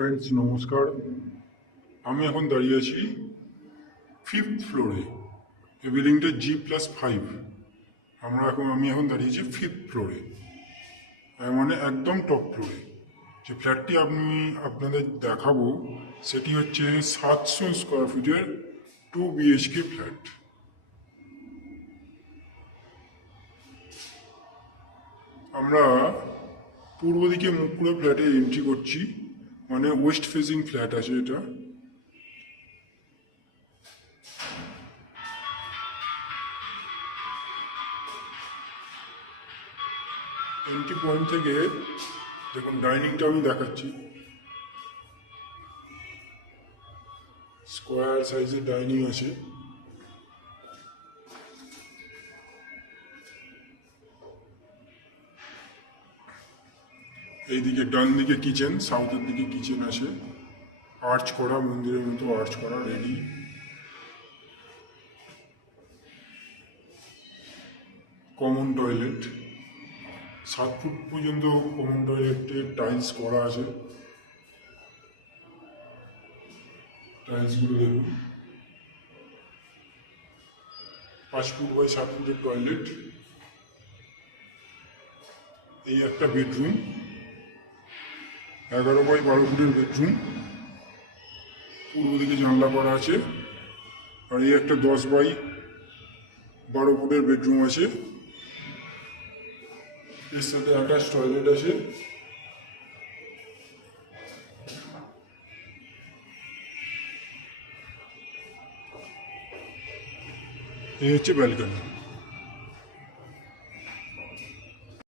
Friends নমস্কার। আমি এখন দাঁড়িয়ে আছি 5th ফ্লোরে। এই বিল্ডিংটা G+5। আমি এখন দাঁড়িয়েছি 5th ফ্লোরে, মানে একদম টপ ফ্লোরে। যে ফ্ল্যাটটি আপনাদের দেখাবো সেটি হচ্ছে 700 স্কোয়ার ফিটের 2 BHK ফ্ল্যাট। আমরা পূর্ব দিকে মুখ করে ফ্ল্যাটে এন্ট্রি করছি, মানে ওয়েস্ট ফেসিং ফ্ল্যাট আছে এটা। এন্ট্রি পয়েন্ট থেকে দেখুন ডাইনিংটা আমি দেখাচ্ছি। স্কোয়ার সাইজের ডাইনিং আছে। এইদিকে ডান দিকে কিচেন, সাউথের দিকে কিচেন আছে, আর্চ করা, মন্দিরের মতো আর্চ করা রেডি। কমন টয়লেট, 7 ফুট পর্যন্ত কমন টয়লেটে টাইলস করা আছে। টাইলসগুলো দেখুন, 5 ফুট বাই 7 ফুটের টয়লেট। এই একটা বেডরুম, 11 বাই 12 ফুটের বেডরুম, পূর্ব দিকে জানলা করা আছে। আর এই একটা 10 বাই 12 ফুটের বেডরুম আছে, এর সাথে অ্যাটাচ টয়লেট আছে। এই হচ্ছে ব্যালকনি।